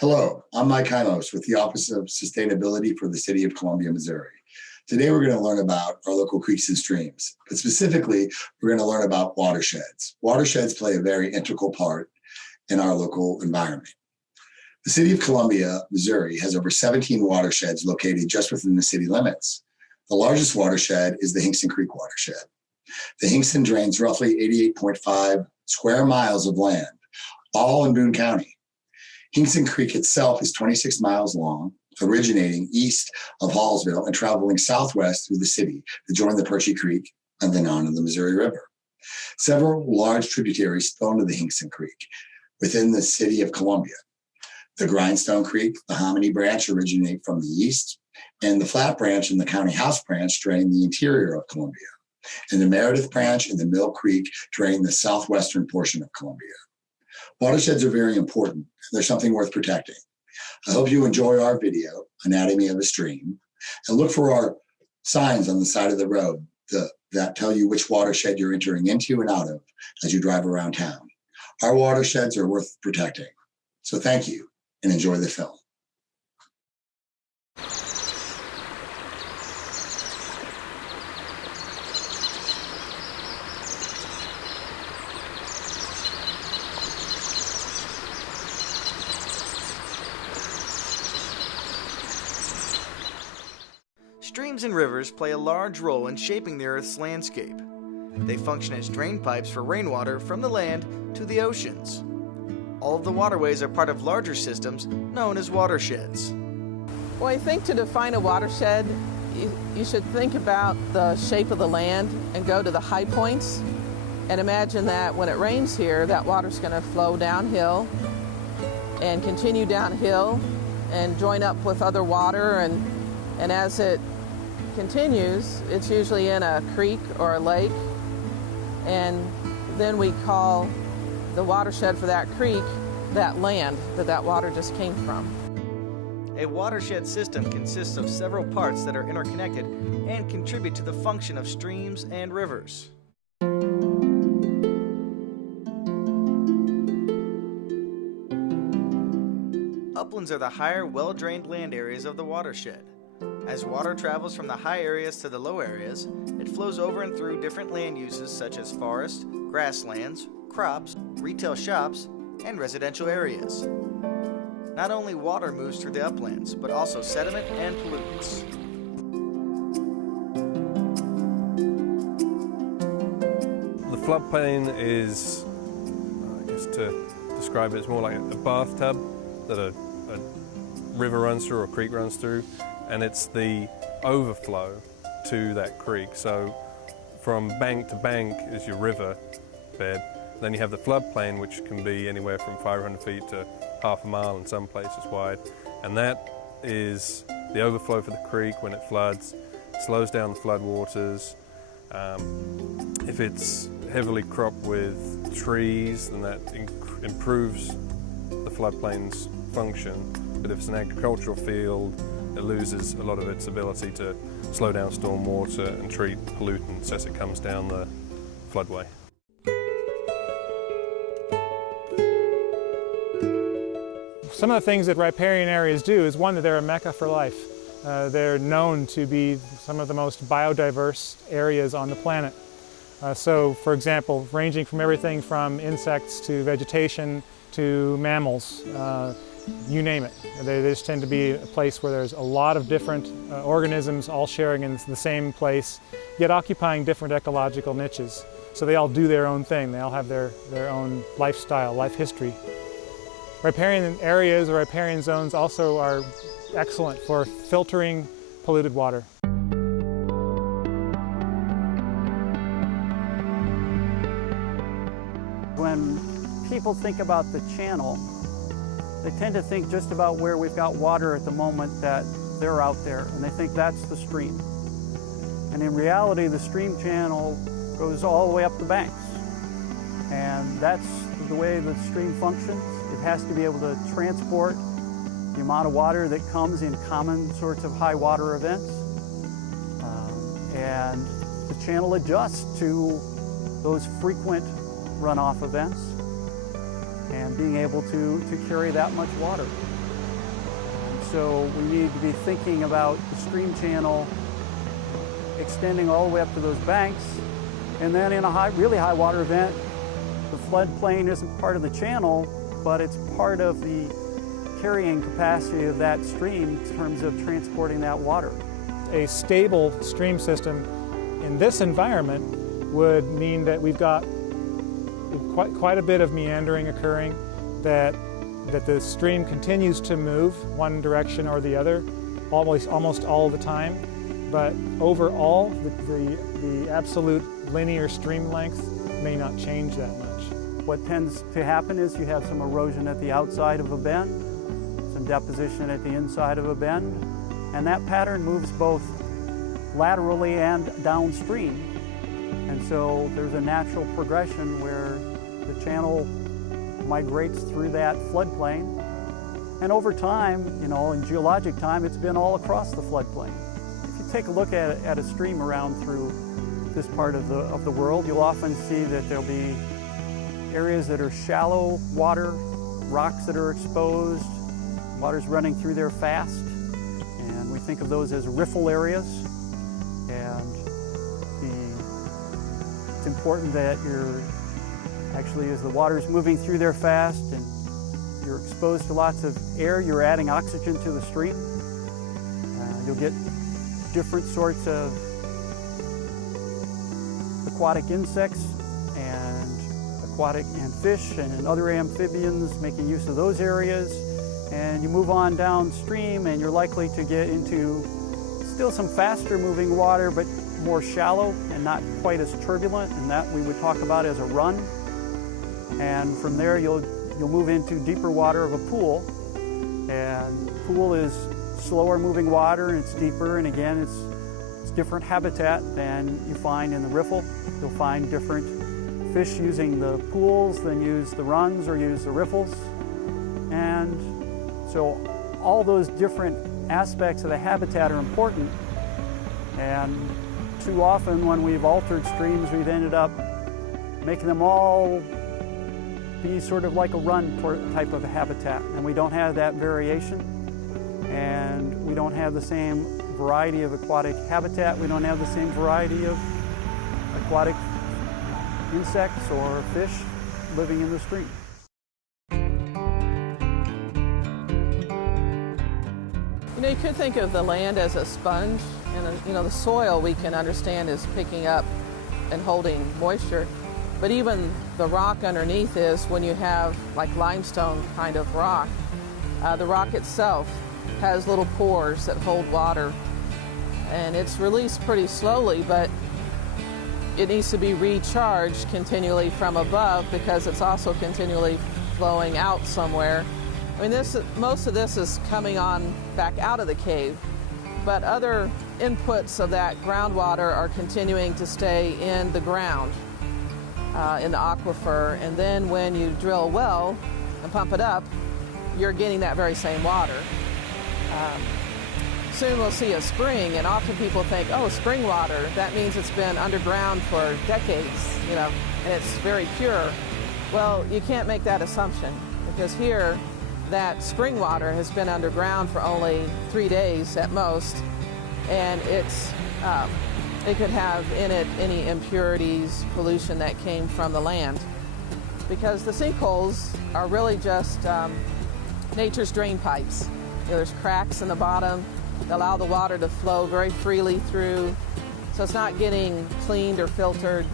Hello, I'm Mike Hymos with the Office of Sustainability for the City of Columbia, Missouri. Today, we're going to learn about our local creeks and streams, but specifically, we're going to learn about watersheds. Watersheds play a very integral part in our local environment. The City of Columbia, Missouri has over 17 watersheds located just within the city limits. The largest watershed is the Hingston Creek watershed. The Hingston drains roughly 88.5 square miles of land, all in Boone County. Hingston Creek itself is 26 miles long, originating east of Hallsville and traveling southwest through the city to join the Pershey Creek and then on to the Missouri River. Several large tributaries flow into the Hingston Creek within the city of Columbia. The Grindstone Creek, the Hominy Branch originate from the east, and the Flat Branch and the County House Branch drain the interior of Columbia. And the Meredith Branch and the Mill Creek drain the southwestern portion of Columbia. Watersheds are very important. They're something worth protecting. I hope you enjoy our video, Anatomy of a Stream, and look for our signs on the side of the road that tell you which watershed you're entering into and out of as you drive around town. Our watersheds are worth protecting. So thank you and enjoy the film. Streams and rivers play a large role in shaping the Earth's landscape. They function as drain pipes for rainwater from the land to the oceans. All of the waterways are part of larger systems known as watersheds. Well, I think to define a watershed, you should think about the shape of the land and go to the high points and imagine that when it rains here, that water's going to flow downhill and continue downhill and join up with other water, and as it continues, it's usually in a creek or a lake, and then we call the watershed for that creek that land that water just came from. A watershed system consists of several parts that are interconnected and contribute to the function of streams and rivers. Uplands are the higher, well-drained land areas of the watershed. As water travels from the high areas to the low areas, it flows over and through different land uses such as forest, grasslands, crops, retail shops, and residential areas. Not only water moves through the uplands, but also sediment and pollutants. The floodplain is, I guess to describe it, it's more like a bathtub that a river runs through or a creek runs through, and it's the overflow to that creek. So from bank to bank is your river bed. Then you have the floodplain, which can be anywhere from 500 feet to half a mile in some places wide. And that is the overflow for the creek when it floods, slows down the floodwaters. If it's heavily cropped with trees, then that improves the floodplain's function. But if it's an agricultural field, it loses a lot of its ability to slow down stormwater and treat pollutants as it comes down the floodway. Some of the things that riparian areas do is, one, that they're a mecca for life. They're known to be some of the most biodiverse areas on the planet. So, for example, ranging from everything from insects to vegetation to mammals, you name it. They just tend to be a place where there's a lot of different organisms all sharing in the same place, yet occupying different ecological niches. So they all do their own thing. They all have their own lifestyle, life history. Riparian areas or riparian zones also are excellent for filtering polluted water. When people think about the channel, they tend to think just about where we've got water at the moment that they're out there, and they think that's the stream. And in reality, the stream channel goes all the way up the banks. And that's the way the stream functions. It has to be able to transport the amount of water that comes in common sorts of high water events. And the channel adjusts to those frequent runoff events and being able to carry that much water. so we need to be thinking about the stream channel extending all the way up to those banks. And then in a really high water event, the floodplain isn't part of the channel, but it's part of the carrying capacity of that stream in terms of transporting that water. A stable stream system in this environment would mean that we've got quite a bit of meandering occurring, that the stream continues to move one direction or the other almost all the time. But overall, the absolute linear stream length may not change that much. What tends to happen is you have some erosion at the outside of a bend, some deposition at the inside of a bend, and that pattern moves both laterally and downstream. And so there's a natural progression where the channel migrates through that floodplain. And over time, in geologic time, it's been all across the floodplain. If you take a look at a stream around through this part of the world, you'll often see that there'll be areas that are shallow water, rocks that are exposed, water's running through there fast, and we think of those as riffle areas. And it's important that as the water's moving through there fast and you're exposed to lots of air, you're adding oxygen to the stream. You'll get different sorts of aquatic insects and fish and other amphibians making use of those areas. And you move on downstream and you're likely to get into still some faster moving water, but more shallow and not quite as turbulent, and that we would talk about as a run. And from there you'll move into deeper water of a pool, and pool is slower moving water and it's deeper, and again it's different habitat than you find in the riffle. You'll find different fish using the pools than use the runs or use the riffles. And so all those different aspects of the habitat are important, and too often when we've altered streams, we've ended up making them all be sort of like a run type of a habitat, and we don't have that variation, and we don't have the same variety of aquatic habitat, we don't have the same variety of aquatic insects or fish living in the stream. You could think of the land as a sponge, and the soil we can understand is picking up and holding moisture. But even the rock underneath is, when you have like limestone kind of rock, the rock itself has little pores that hold water, and it's released pretty slowly, but it needs to be recharged continually from above because it's also continually flowing out somewhere. I mean, most of this is coming on back out of the cave, but other inputs of that groundwater are continuing to stay in the ground, in the aquifer, and then when you drill a well and pump it up, you're getting that very same water. Soon we'll see a spring, and often people think, oh, spring water, that means it's been underground for decades, and it's very pure. Well, you can't make that assumption, because here, that spring water has been underground for only 3 days at most, and it could have in it any impurities, pollution that came from the land. Because the sinkholes are really just nature's drain pipes. There's cracks in the bottom that allow the water to flow very freely through, so it's not getting cleaned or filtered.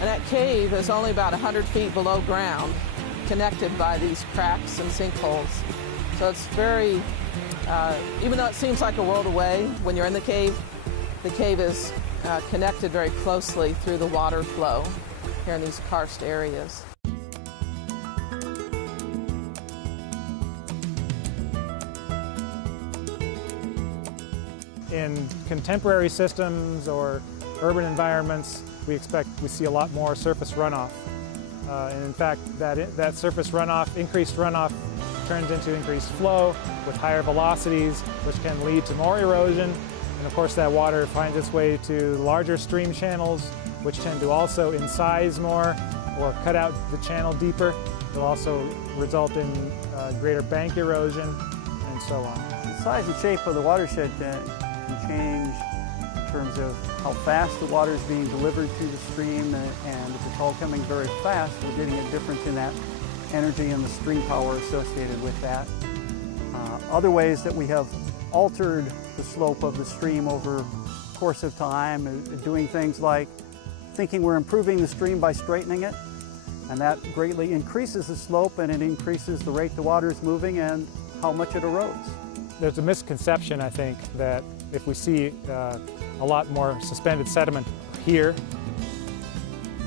And that cave is only about 100 feet below ground, connected by these cracks and sinkholes. So it's very, even though it seems like a world away when you're in the cave is connected very closely through the water flow here in these karst areas. In contemporary systems or urban environments, we see a lot more surface runoff. And in fact, that surface runoff, increased runoff, turns into increased flow with higher velocities, which can lead to more erosion. And of course, that water finds its way to larger stream channels, which tend to also incise more or cut out the channel deeper, It'll also result in greater bank erosion and so on. The size and shape of the watershed can change in terms of how fast the water is being delivered through the stream, and if it's all coming very fast, we're getting a difference in that energy and the stream power associated with that. Other ways that we have altered the slope of the stream over the course of time is doing things like thinking we're improving the stream by straightening it, and that greatly increases the slope and it increases the rate the water is moving and how much it erodes. There's a misconception, I think, that if we see a lot more suspended sediment here,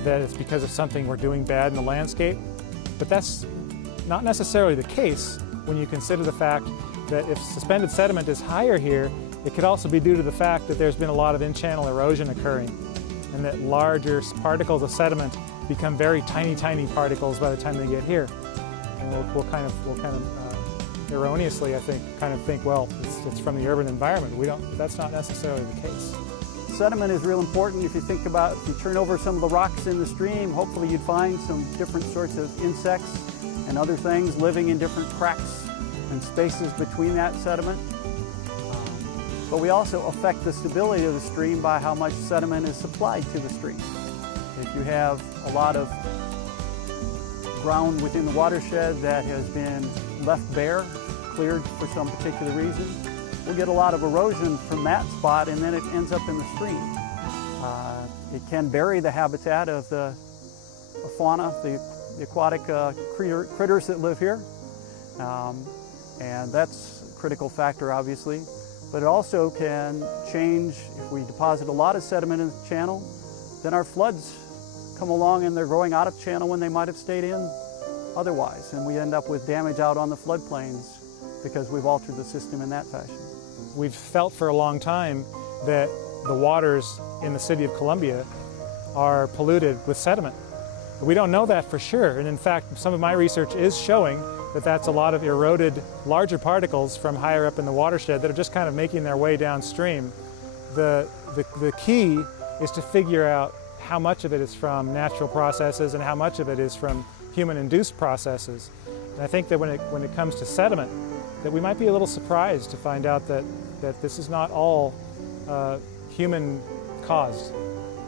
that it's because of something we're doing bad in the landscape. But that's not necessarily the case when you consider the fact that if suspended sediment is higher here, it could also be due to the fact that there's been a lot of in-channel erosion occurring, and that larger particles of sediment become very tiny, tiny particles by the time they get here. And we'll kind of erroneously, I think, well, it's from the urban environment. That's not necessarily the case. Sediment is real important. If you think about, if you turn over some of the rocks in the stream, hopefully you'd find some different sorts of insects and other things living in different cracks and spaces between that sediment. But we also affect the stability of the stream by how much sediment is supplied to the stream. If you have a lot of ground within the watershed that has been left bare, cleared for some particular reason, we'll get a lot of erosion from that spot, and then it ends up in the stream. It can bury the habitat of the fauna, the aquatic critters that live here, and that's a critical factor, obviously. But it also can change, if we deposit a lot of sediment in the channel, then our floods come along and they're going out of channel when they might have stayed in otherwise, and we end up with damage out on the floodplains because we've altered the system in that fashion. We've felt for a long time that the waters in the city of Columbia are polluted with sediment. We don't know that for sure, and in fact, some of my research is showing that that's a lot of eroded larger particles from higher up in the watershed that are just kind of making their way downstream. The key is to figure out how much of it is from natural processes and how much of it is from human-induced processes. And I think that when it comes to sediment, that we might be a little surprised to find out that this is not all human-caused,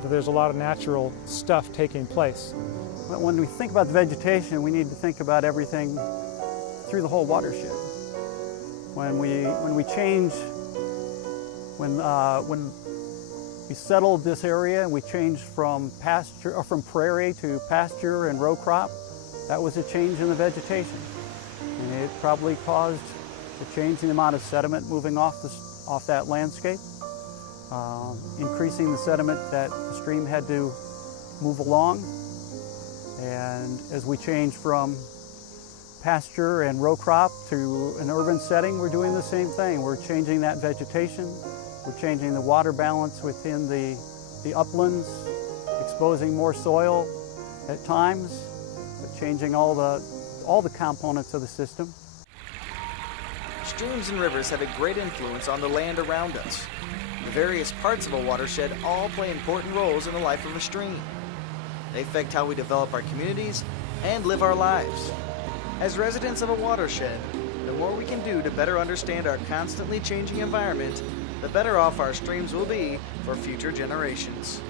that there's a lot of natural stuff taking place. But when we think about the vegetation, we need to think about everything through the whole watershed. When we settled this area and we changed from prairie to pasture and row crop, that was a change in the vegetation, and it probably caused a change in the amount of sediment moving off that landscape, increasing the sediment that the stream had to move along. And as we change from pasture and row crop to an urban setting, we're doing the same thing. We're changing that vegetation. We're changing the water balance within the uplands, exposing more soil at times, but changing all the components of the system. Streams and rivers have a great influence on the land around us. The various parts of a watershed all play important roles in the life of a stream. They affect how we develop our communities and live our lives. As residents of a watershed, the more we can do to better understand our constantly changing environment, the better off our streams will be for future generations.